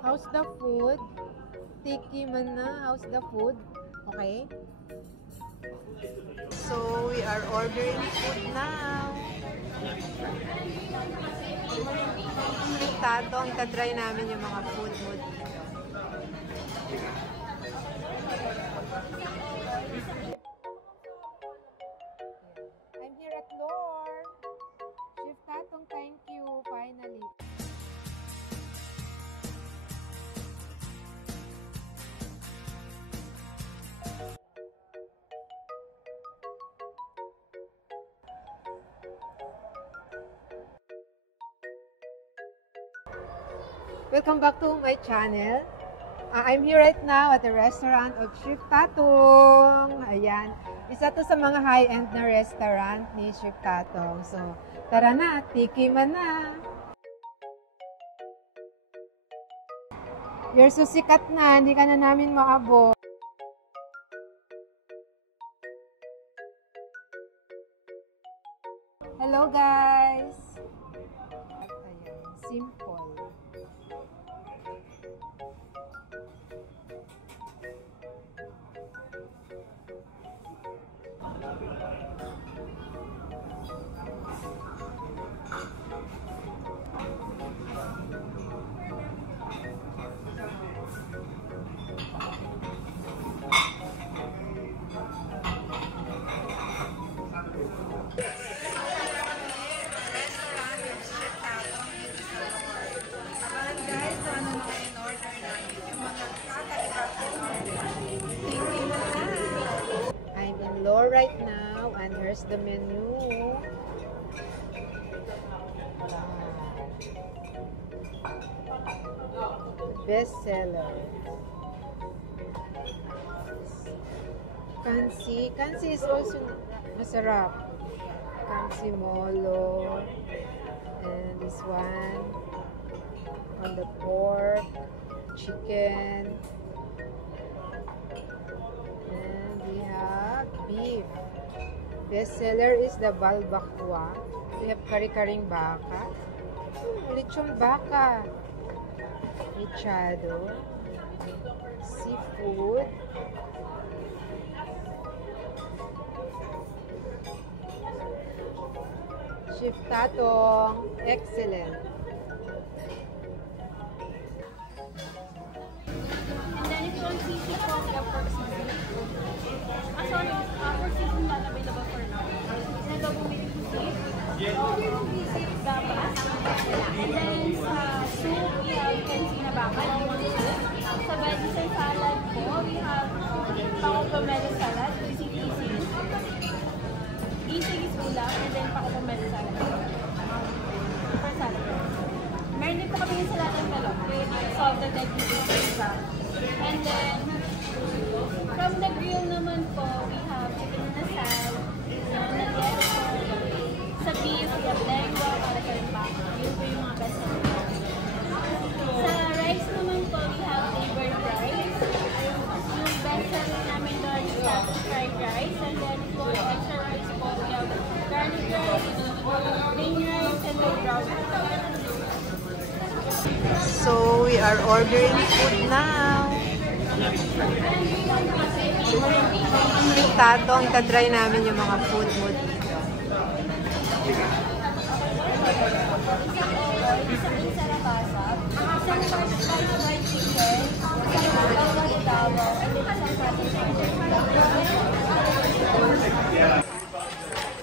How's the food? Tiki man na. How's the food? Okay? So, we are ordering food now. Tatong, tatry namin yung mga food mo dito. I'm here at Lore. Chef Tatong, thank you. Finally. Welcome back to my channel. I'm here right now at the restaurant of Chef Tatong. Ayan. Isa to sa mga high-end na restaurant ni Chef Tatong. So, tara na. Tikiman na. You're so sikat na. Hindi ka na namin maabot. Hello guys. Ayan. Simple. Right now, and here's the menu. Best seller. Kansi. Kansi is also masarap. Kansi molo. And this one on the pork, chicken. Beef. Best seller is the balbakwa. We have kari-karing baka. Lechon baka. Mechado. Seafood. Chef Tatong. Excellent. And then if you want sisig po, we have pork sisig. Sorry, pork sisig not available for now. Ito bumili ko sisig. Gabas. And then sa soup, we have kansi na baka. Sa veggie salad po, we have pakopomelo salad, isig-isig. Isig is ulam, and then pakopomelo salad. For salad. Meron din po kami yung salad ng talong with salted egg with. And then, from the grill naman po, we have chicken inasal, nagyero po. Sa beef, we have lengua, para ka rin baka. Yun po yung mga best seller. Sa rice naman po, we have flavored rice. Yung best seller namin doon is fried rice. And then, for extra rice po, we have garlic rice, plain rice, and then brown rice. So, we are ordering food now. Tatong, tatry namin yung mga food mo dito. Isang sarabasa, isang fried chicken, isang bawang dawa, and then isang cottage.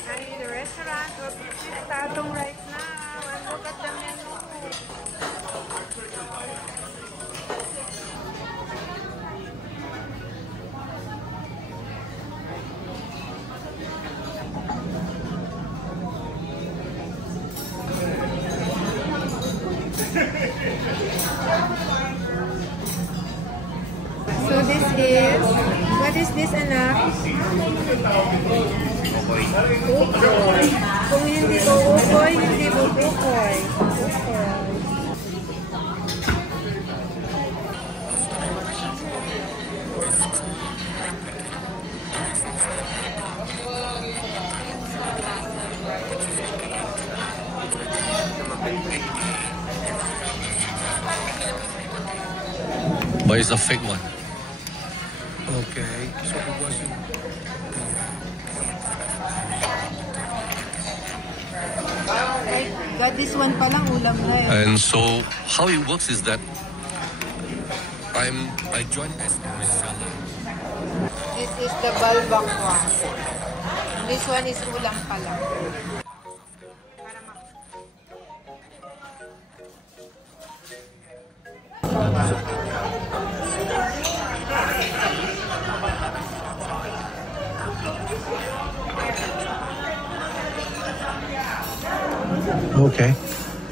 I'm in the restaurant of Chef Tatong right now. And look at the menu. So this is, what is this, anak? Ukoy. Kung hindi ko ukoy, hindi mo ukoy. But it's a fake one. Okay, so it wasn't. God, this one palang ulam na eh. And so how it works is that I joined as a reseller. This is the balbakwa. This one is ulam pala. Okay,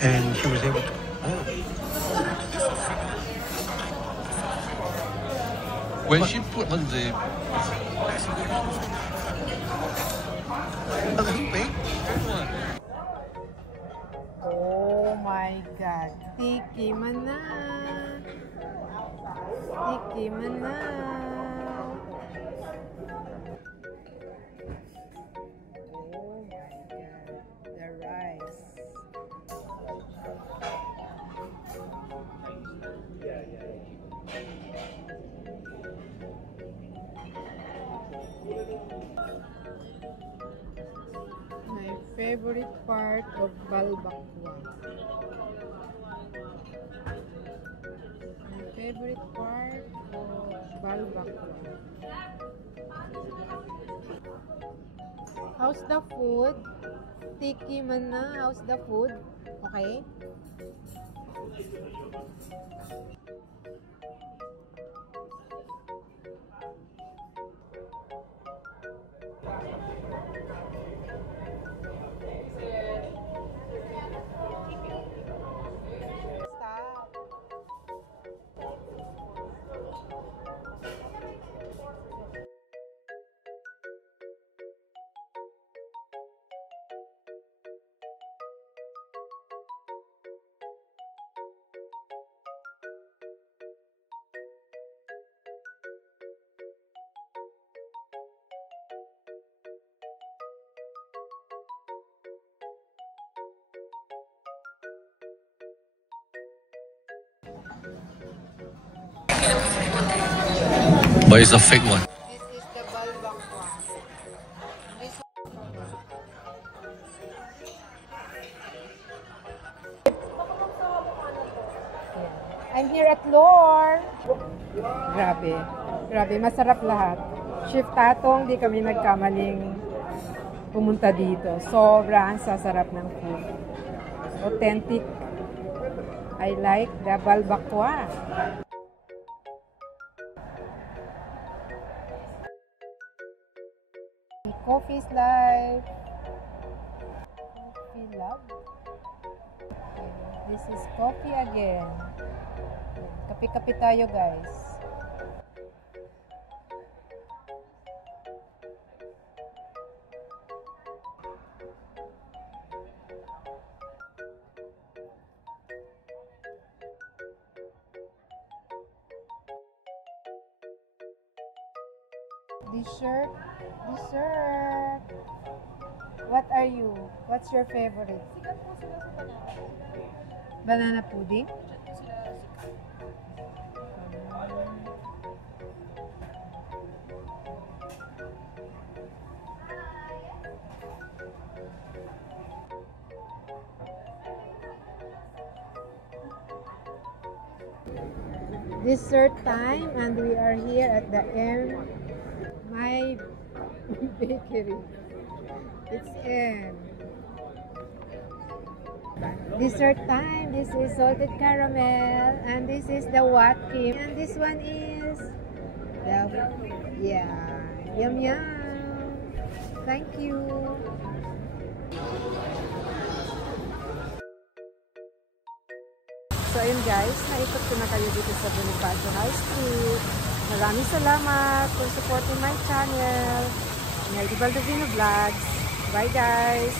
and she was able to. When she put on the Oh my God. Tiki man na. Tiki man na. Oh my God. The rice. My favorite part of balbakwa. My favorite part of balbakwa. How's the food? Tiki man na. How's the food? Okay? Stop. but it's a fake one. This is the balbakwa. This I'm here at Lore. Grabe. Grabe, masarap lahat. Chef Tatong, di kami nagkamaling pumunta dito. Sobrang sasarap ng food. Authentic. I like the balbakwa. Coffee's life. Coffee love. This is coffee again. Kape-kape tayo, guys. Dessert. Dessert. What are you? What's your favorite? Sikat po sila sa banana. Banana pudding? Sikat po sila sikat. Dessert time, and we are here at the My Bakery. It's M. Dessert time. This is salted caramel, and this is the Watkin, and this one is the yum yum. Thank you. So ayun guys, naikot ko na kayo dito sa Bonifacio High Street. Maraming salamat for supporting my channel. Nerdy Baldovino Vlogs. Bye guys!